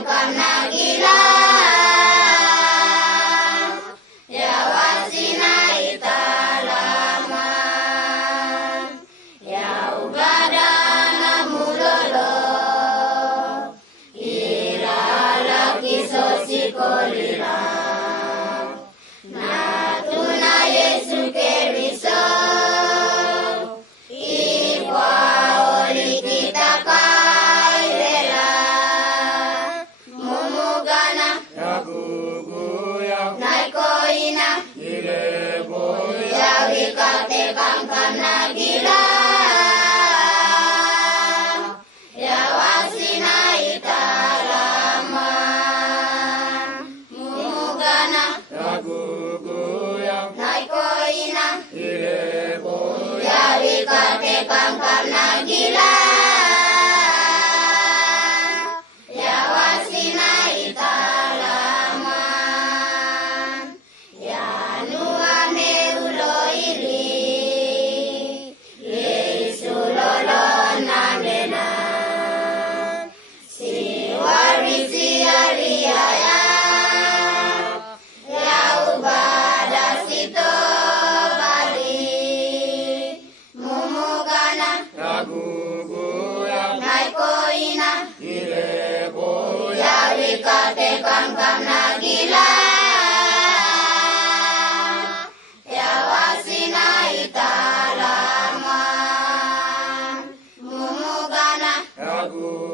pangkam nagila ya wasina italaman ya ugada namulolo irala kisosikolila natuna Yesu Keriso ikwa oli kita kairela mumugana yaguguya naikoina ileboya yawi kate pangkam nagila ya wasina italaman mumugana yaguguya naikoina ileboya yawi kate pangkam nagila ya wasina italaman ya nuame uloili Yesu lolo namena si warisi ariaya ya ubada sito bali mumugana yaguguya naikoina ileboya yawi kate pangkam nagila ya wasina italaman mumugana yaguguya